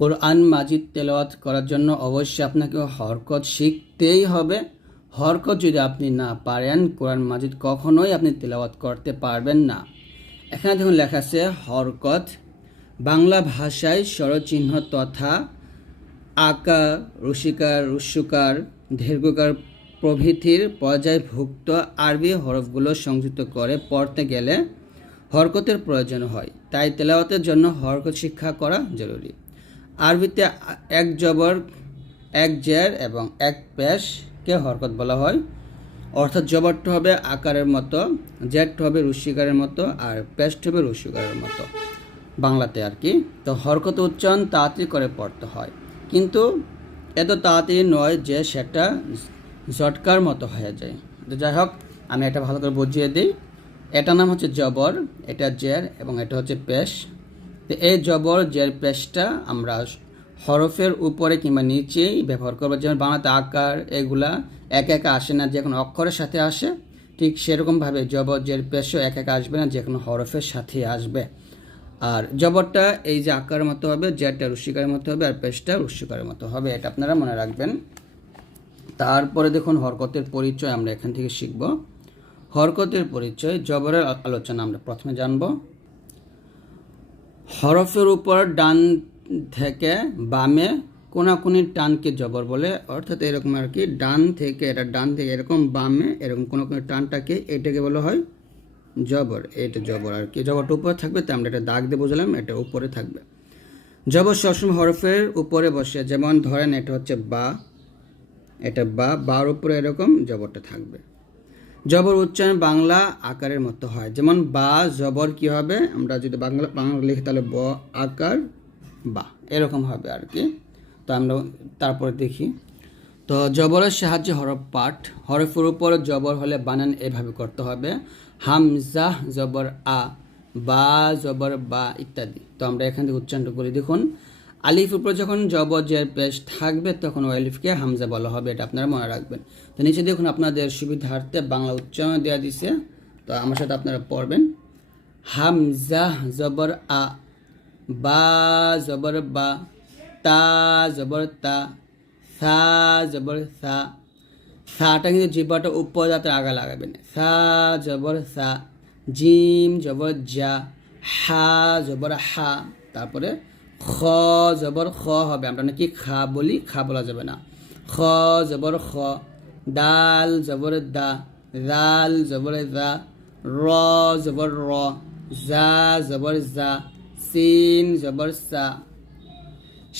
কোরআন মাজিদ তেলাওয়াত করার জন্য অবশ্যই আপনাকে হরকত শিখতেই হবে। হরকত যদি আপনি না পারেন, কোরআন মাজিদ কখনোই আপনি তেলাওয়াত করতে পারবেন না। এখানে দেখুন লেখা আছে, হরকত বাংলা ভাষায় স্বরচিহ্ন তথা আকার, রসিকার, রস্যকার, দীর্ঘকার প্রভৃতির পর্যায়ভুক্ত আরবি হরফগুলো সংযুক্ত করে পড়তে গেলে হরকতের প্রয়োজন হয়। তাই তেলাওয়াতের জন্য হরকত শিক্ষা করা জরুরি। আরবিতে এক জবর, এক জের এবং এক পেশকে হরকত বলা হয়। অর্থাৎ জবরটা হবে আকারের মতো জেটটা হবে রুশিকারের মতো, আর পেস্ট হবে রুশিকারের মতো। বাংলাতে আর কি। তো হরকত উচ্চারণ তাড়াতাড়ি করে পড়তে হয়। কিন্তু এত তাড়াতাড়ি নয় যে সেটা জটকার মতো হয়ে যায়। তো যাই হোক, আমি এটা ভালো করে বুঝিয়ে দিই। এটার নাম হচ্ছে জবর, এটা জের এবং এটা হচ্ছে পেশ তো এই জবর জের পেশটা আমরা হরফের উপরে কিংবা নিচেই ব্যবহার করব। যেমন বাংলাতে আকার এগুলা এক একা আসে না, যে কোনো অক্ষরের সাথে আসে, ঠিক সেরকমভাবে জবর জের পেশও এক একা আসবে না, যে কোনো হরফের সাথে আসবে। আর জবরটা এই যে আকার মতো হবে, জেরটা রুশিকারের মতো হবে, আর পেশটা রুশিকারের মতো হবে, এটা আপনারা মনে রাখবেন। তারপরে দেখুন হরকতের পরিচয় আমরা এখান থেকে শিখব। হরকতের পরিচয়, জবরের আলোচনা আমরা প্রথমে জানব। হরফের উপর ডান থেকে বামে কোনাকুনি টানকে জবর বলে, অর্থাৎ এরকম আর কি, ডান থেকে এটা ডান থেকে এরকম বামে এরকম কোনাকুনি টানটাকে এটাকে বলা হয় জবর, এটা জবর আর কি, জবরটা উপরে থাকবে, তাই আমরা এটা দাগ দিয়ে বুঝলাম, এটা উপরে থাকবে। জবর সবসময় হরফের উপরে বসে, যেমন ধরেন এটা হচ্ছে বা, এটা বা, বার উপরে এরকম জবরটা থাকবে। জবর উচ্চারণ বাংলা আকারের মতো হয়। যেমন বা, জবর কি হবে? আমরা যদি বাংলা বাংলা লিখি তাহলে ব, আকার, বা। এরকম হবে আর কি। তো আমরা তারপরে দেখি। তো জবরের সাহায্যে হরফ পাঠ। হরফের উপর জবর হলে বানান এভাবে করতে হবে। হামজা, জবর আ, বা, জবর বা ইত্যাদি। তো আমরা এখান থেকে উচ্চারণ করি। দেখুন আলিফ উপর যখন জবর জের পেশ থাকবে, তখন ওই আলিফকে হামজা বলা হবে, এটা আপনারা মনে রাখবেন। তো নিচে দেখুন, আপনাদের সুবিধার্থে বাংলা উচ্চারণ দেওয়া দিছে। তো আমার সাথে আপনারা পড়বেন। হামজা, জবর আ, বা, জবর বা, তা, জবর তা, সা, জবর সা। সাটা কিন্তু জিব্বাটা উপর যাতে আগা লাগাবেন। সা, জবর সা, জিম, জবর জা, হা, জবর হা, তারপরে খ জবর খ হবে আমরা নাকি খা বলি খা বলা যাবে না খ জবর খ দাল জবর দা দাল জবর দা র জবর র জা জবর জা সিন জবর সা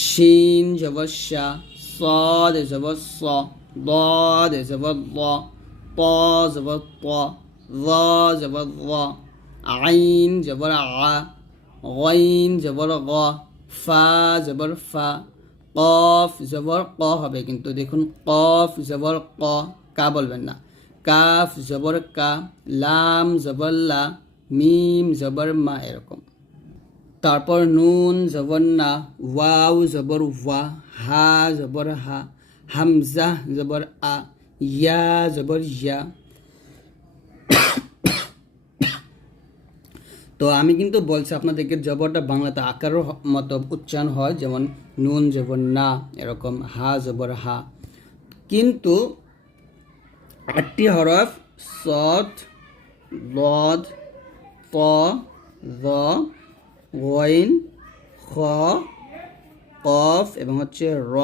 শিন জবর শা صاد زبر صا ضاد زبر ضا طا زبر طا ظا زبر ظا عين زبر ع غين زبر غا ফা, জবর ফা, কফ, জবর ক হবে কিন্তু। দেখুন, কফ, জবর ক, কা বলবেন না। কাফ, জবর কা, লাম, জবর লা, মিম, জবর মা এরকম। তারপর নুন, জবর না, ওয়াও, জবর ওয়া, হা, জবর হা, হামজা, জবর আ, ইয়া, জবর ইয়া। তো আমি কিন্তু বলছি আপনাদেরকে জবরটা বাংলাতে আকারের হ- মতো উচ্চারণ হয়, যেমন নুন জবর না, এরকম হা জবর হা। কিন্তু আটটি হরফ সদ লদ, ত জ খ, কফ এবং হচ্ছে র।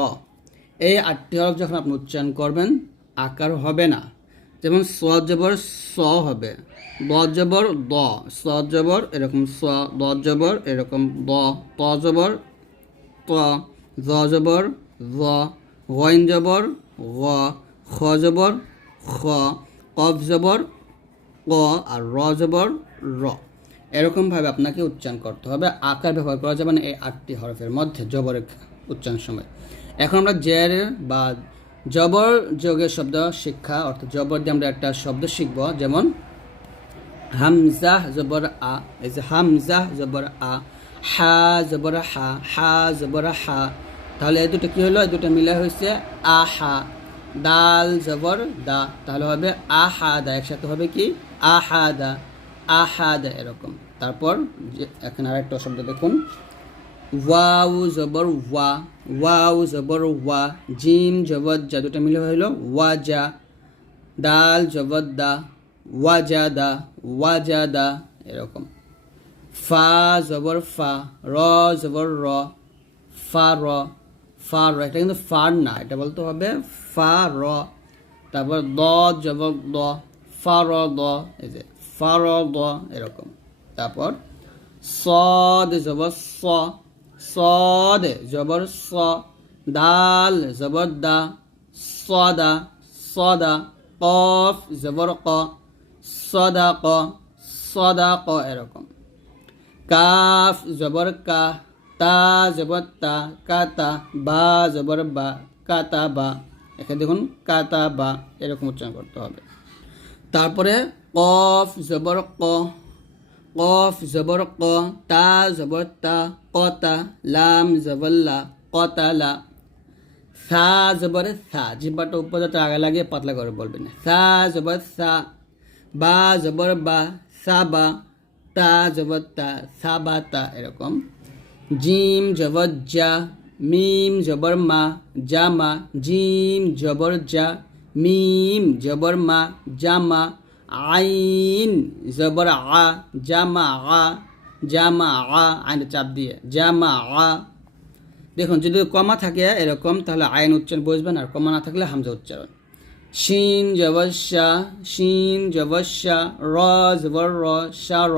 এই আটটি হরফ যখন আপনি উচ্চারণ করবেন, আকার হবে না। যেমন স জবর স হবে। জবর দ জবর এরকম স জবর এরকম দ ত জবর ত জবর জ গইন জবর গ খ জবর কফ জবর ক আর র জবর র। এরকমভাবে আপনাকে উচ্চারণ করতে হবে। আকার ব্যবহার করা যাবে না এই আটটি হরফের মধ্যে জবরের উচ্চারণ সময়। এখন আমরা জের বা জবর যোগের শব্দ শিক্ষা, অর্থাৎ জবর দিয়ে আমরা একটা শব্দ শিখব, যেমন হামজা জবর আ এই যে হামজা জবর আ হা জবর হা হা জবর হা তাহলে এই দুটো কি হলো এই দুটো মিলে হয়েছে আহা দাল জবর দা তাহলে হবে আহাদা একসাথে হবে কি আহাদা আহাদা এরকম তারপর যে এখানে আরেকটা শব্দ দেখুন ওয়াও জবর ওয়া ওয়াও জবর ওয়া জিম জবর যা দুটা মিলে হইল ওয়াজা দাল জবর দা ওয়াজাদা ওয়াজাদা এরকম। ফা, জবর ফা, র, জবর র, ফা র ফা, র, এটা কিন্তু ফার না, এটা বলতে হবে ফা, র, তারপর দ, জবর দ, ফা, র, দ, এই যে ফা, র, দ, এরকম। তারপর সদ, জবর স, সদ, জবর স, দাল, জবর দা, সদা সদা, কফ, জবর ক। সদা ক সদা ক এরকম। কাফ জবর কা, তা জবর তা, কাতা বা জবর বা, কাতা বা। এখানে দেখুন, কাতা বা এরকম উচ্চারণ করতে হবে। তারপরে কফ জবর ক, কফ জবর ক, তা জবর তা, কতা, লাম জবর লা কতালা সা জবর সা জিব্বাটা উপর আগে লাগিয়ে পাতলা করে বলবেন। সা জবর সা বা জবর বা সা বা তা জবর, তা সা বা তা এরকম। জিম জবর যা মিম জবর মা জামা জিম জবর যা মিম জবর মা জামা আইন জবর আ জামা আ জামা আ আইন চাপ দিয়ে জামা আ। দেখুন, যদি কমা থাকে এরকম, তাহলে আইন উচ্চারণ বুঝবেন আর কমা না থাকলে হামজা উচ্চারণ। শিন জবস্যা শিন জবস্যা র জবর র শা র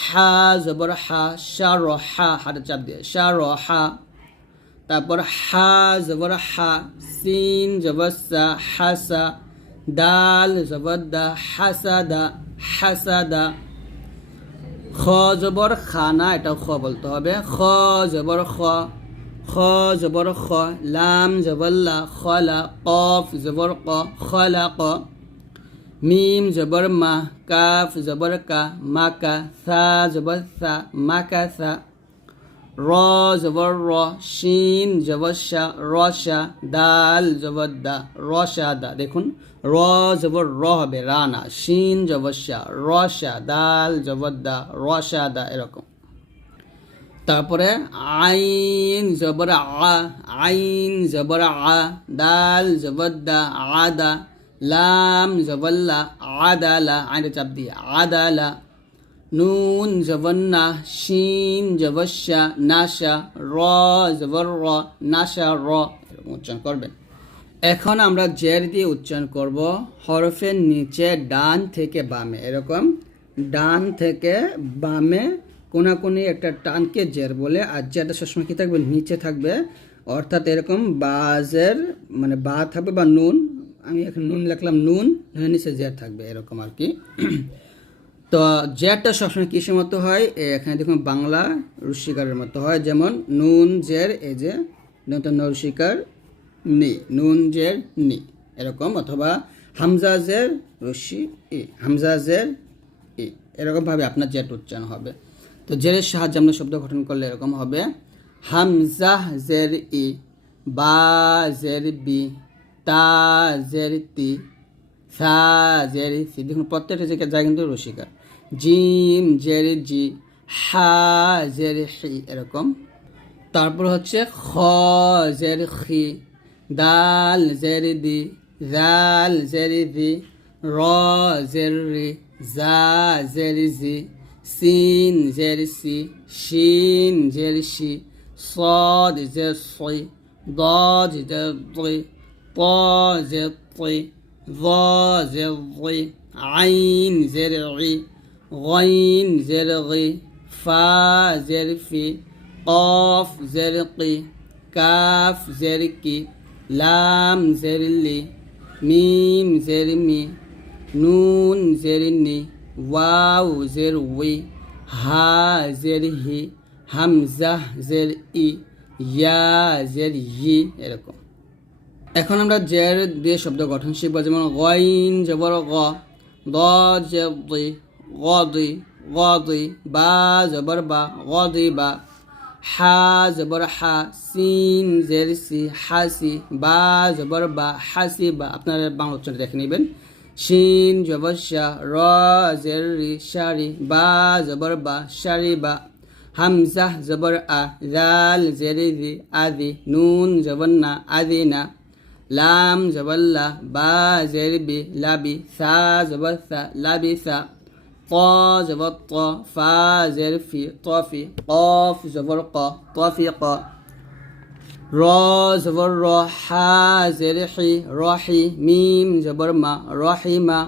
হা জবর হা শা র হা হাতে চাপ দিয়ে শা র হা তারপর হা জবর হা সিন জবসা হাসা, দাল দা হাসাদা হাসাদা। খ জবর খানা এটা খ বলতে হবে। খ জবর খ খ জবর খ, লাম জবর লা খলা, কফ জবর ক, খলা, ক। মিম জবর মা, কাফ জবর কা, মাকা সা জবর সা মাকা সা র জবর র শিন জবর শা রসা দাল জবর দা রসা দা। দেখুন র জবর র হবে রানা শিন জবর শা রসা দাল জবর দা রসা দা তারপরে আইন, জবর আ, আইন, জবর আ, দাল, জবর দা আদা লাম জবল্লা আদালা আইনটা চাপ দিয়ে আদালা নুন জবন্না শিন জবস্যা নাশা র, জবর র নাশা র উচ্চারণ করবেন। এখন আমরা জের দিয়ে উচ্চারণ করব, হরফের নিচে ডান থেকে বামে, এরকম ডান থেকে বামে কোনাকুনি একটা টানকে জের বলে, আর জেরটা সবসময় কী থাকবে? নিচে থাকবে। অর্থাৎ এরকম বাজের মানে বা থাকবে বা নুন, আমি এখন নুন লিখলাম, নুন এর নিচে জের থাকবে, এরকম আর কি। তো জেরটা সবসময় কিসের মতো হয়? এখানে দেখুন, বাংলা রুশিকারের মতো হয়। যেমন, নুন জের এ যে নতুন নরশিকার নি, নুন জের নি, এরকম, অথবা হামজা জের রশি ই, হামজা জের ই, এরকমভাবে আপনার জেট উচ্চারণ হবে। তো জেরের সাহায্যে আমরা শব্দ গঠন করলে এরকম হবে। হামজা, জের ই, বা, জের বি, তা, জের তি, সা, জের সি। দেখুন, প্রত্যেকটা জায়গায় যায় কিন্তু রসিকা জিম, জের জি, হা, জের হি এরকম। তারপর হচ্ছে খ, জের খি, দাল, জের দি, জাল, জের দি, র, জের রি, জা, জের জি সিন জের সি শিন জের শি صاد জের সই ضاد জের ضي ط জের طي ظا زر ضي عين زرعي غين زرغي فا زرفي قاف زرقي كاف زركي لام زرلي ميم زرمي نون زرني واو ওয়াও জের উই হা জের হি হামজা জের ই ইয়া জের ই এরকম। এখন আমরা জের দিয়ে শব্দ গঠন শিখব, যেমন গইন জবর গ দ জের দুই গ দুই গ দুই বা জবর বা গ দুই বা, হা জবর হা, সিন জের সি হাসি বা জবর বা হাসি বা, আপনারা বাংলা উচ্চারণ দেখে নেবেন। شين جابرشا را زر شاري با زبر با شاري با. همزة زبر آ ذال زر ذي آذي نون زبرنا آذينا. لام زبر لا با زر بي لابي ثا زبر ثا لابي ثا. طا زبر طا فا زر في طافي قاف زبر قا طافي قا. را زبر را حا زر حي راحي ميم زبر ما راحمة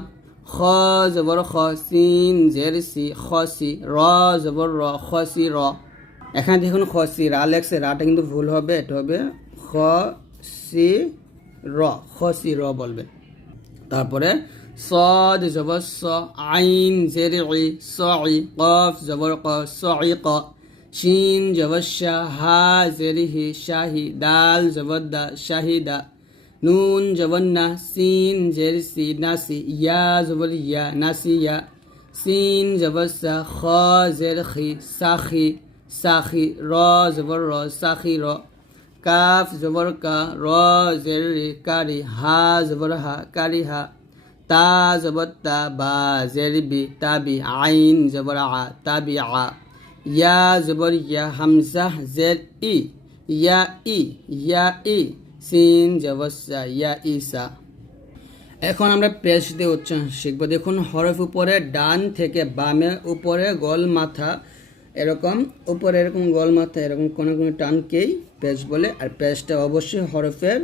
خا زبر خا سين زر سي خاسي را زبر را خاسي را এখানে দেখুন খসি রা লেখছে রাটা কিন্তু ভুল হবে এটা হবে খ সি র খসি র বলবে তারপরে صاد زبر ص عين زرعي صعي قاف زبر ق صعق شين زبر شا ها زره شاهي دال زبر دا شاهدا نون زبر نا سين زر سي ناسي يا زبر يا ناسي يا سين زبر سا خا زر خي ساخي ساخي را زبر را ساخي را কাফ জবর কা র জের রে কারি হা জবর হা কারি হা তা জবর তা বা জের বি তাবি আইন জবর আ তাবি আ ইয়া জবর ইয়া হামজা জের ই ইয়া ই ইয়া ই সিন জবর সা ইয়া ইসা এখন আমরা পেশ দিয়ে উচ্চারণ শিখব। দেখুন, হরফ উপরে ডান থেকে বামে উপরে গোল মাথা এরকম, উপরে এরকম গোল মাথা এরকম কোনো কোনো টানকেই পেশ বলে। আর পেশটা অবশ্যই হরফের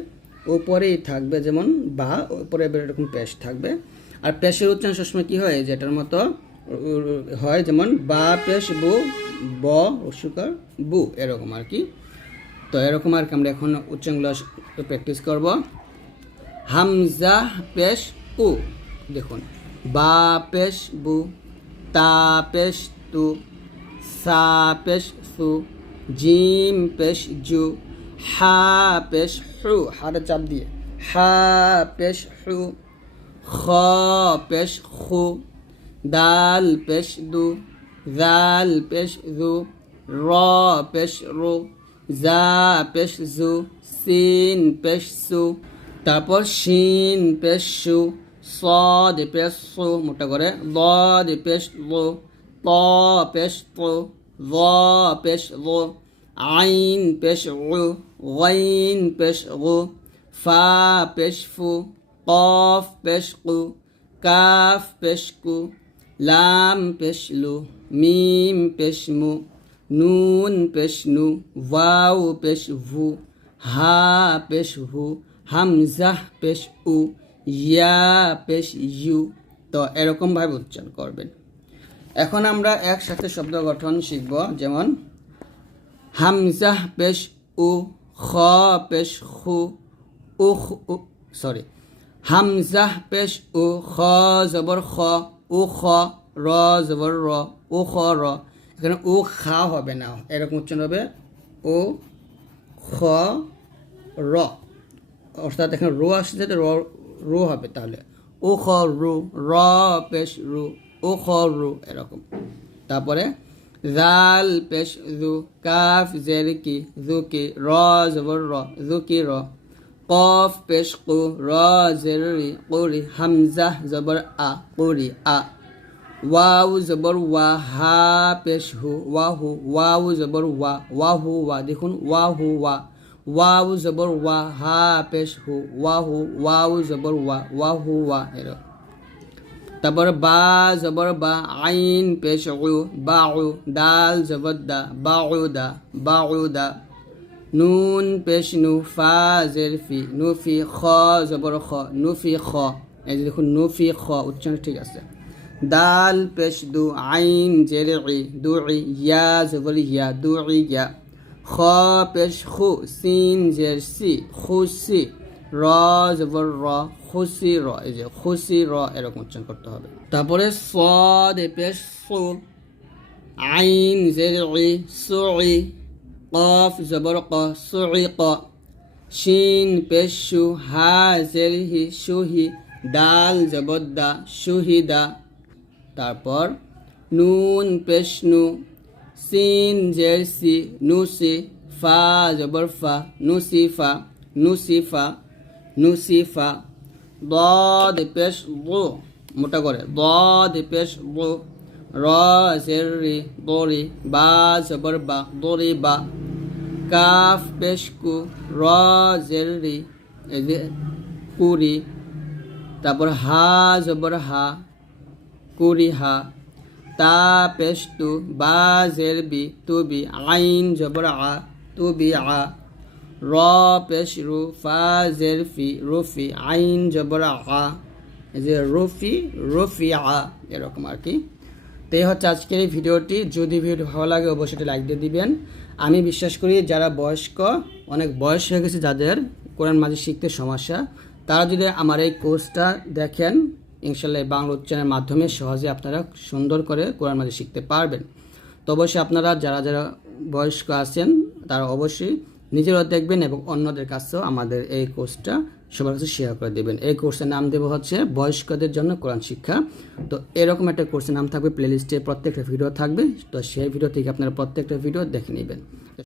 উপরেই থাকবে, যেমন বা উপরে এরকম পেশ থাকবে। আর পেশের উচ্চারণ সবসময় কী হয়? যেটার মতো হয় যেমন বা পেশ বু, ব উসুকার বু, এরকম আর কি। তো এরকম আর কি আমরা এখন উচ্চারণগুলো প্র্যাকটিস করব। হামজা পেশ উ, দেখুন। বা পেশ বু, তা পেশ তু, সা পেশ সু, জিম পেশ জু, হা পেশ হু, হাতে চাপ দিয়ে। হা পেশ হু, খ পেশ খু দাল পেশ দু জাল পেশ জু র পেশ রু জা পেশ জু সিন পেশ সু তারপর শিন পেশ সু সদ পেশ সু মোটা করে দদ পেশ লো ত পেশ তো ভ পেশ লো আইন পেশ রু ওয়াইন পেশ রু ফা পেশ ফু কফ পেশ কু কাফ পেশ কু লাম পেশলু, মিম পেশ মু নুন পেশনু, ওয়াও পেশ ভু হা পেশ হু হামজাহ পেশ উ ইয়া পেশ ইউ তো এরকমভাবে উচ্চারণ করবেন। এখন আমরা একসাথে শব্দ গঠন শিখব, যেমন হামজাহ পেশ উ খ পেশ খু উখ সরি হামজাহ পেশ উ খ জবর খ উ খ র জবর র উ খ র এখানে উ খা হবে না। এরকম উচ্চারণ হবে উ খ র অর্থাৎ এখানে রু আসছে যাতে র, রু হবে তাহলে। উ খ রু র পেশ রু উ খ রু এরকম। তারপরে জাল পেশ জু কাফ জের কি জু কি র জবর র জু কি র। কফ পেশ কু র জের রি কুরি, হামজা, জবর আ, কুরি, আ। ওয়াও জবর ওয়া, হা পেশ হু ওয়াহু ওয়াও জবর ওয়া, ওয়াহু, ওয়া, দেখুন, ওয়াহু, ওয়া। ওয়াও জবর ওয়া, হা পেশ হু ওয়াহু ওয়াও জবর ওয়া, ওয়াহু, ওয়া এরকম তারপর বা, জবর বা, আইন পেশ উ বা দাল, জবর দা বা দা বা দা। নুন পেশ নু ফা জের ফি নুফি খ জবর খ নুফি খ এই যে দেখুন নুফি খ উচ্চারণ ঠিক আছে। দাল পেশ দু আইন জের ই দু ই ইয়া জবর ইয়া দু ইয়া খ পেশ খু সিন জের সি খুসি র জবর র খুশি র এই যে খুশি র এরকম উচ্চারণ করতে হবে। তারপরে সদ পেশ সু আইন জের ই সুই قاف زبر ق صعق شين পেশু হা জেরহি সুহি ডাল জবদ্দা সুহিদা তারপর নুন পেশনু সিন জেরসি নুসি ফা জবর ফা নুসিফা নুসিফা নুসিফা ضاد পেশ ضو মোটা করে ضاد পেশ ضو র জের রি দরি বা জবর বা দরি বা কাফ পেশকু র জের রি এই যে কুরি তারপর হা জবর হা কুরি হা তা পেশতু বা জের বি তুবি আইন জবর আ তুবি আ র পেশ রু ফা জের ফি রুফি আইন জবর আ যে রুফি রুফি আ এরকম আর কি তো এই হচ্ছে আজকের এই ভিডিওটি। যদি ভিডিও ভালো লাগে, অবশ্যই লাইক দিয়ে দিবেন। আমি বিশ্বাস করি, যারা বয়স্ক, অনেক বয়স হয়ে গেছে যাদের কোরআন মাঝে শিখতে সমস্যা, তারা যদি আমার এই কোর্সটা দেখেন, ইনশাল্লাহ বাংলা উচ্চারণের মাধ্যমে সহজে আপনারা সুন্দর করে কোরআন মাঝে শিখতে পারবেন। তো অবশ্যই আপনারা, যারা যারা বয়স্ক আছেন, তারা অবশ্যই নিজেরাও দেখবেন এবং অন্যদের কাছেও আমাদের এই কোর্সটা সবার কাছে শেয়ার করে দেবেন। এই কোর্সের নাম দেবো হচ্ছে বয়স্কদের জন্য কোরআন শিক্ষা। তো এরকম একটা কোর্সের নাম থাকবে প্লেলিস্টে প্রত্যেকটা ভিডিও থাকবে। তো সেই ভিডিও থেকে আপনারা প্রত্যেকটা ভিডিও দেখে নেবেন।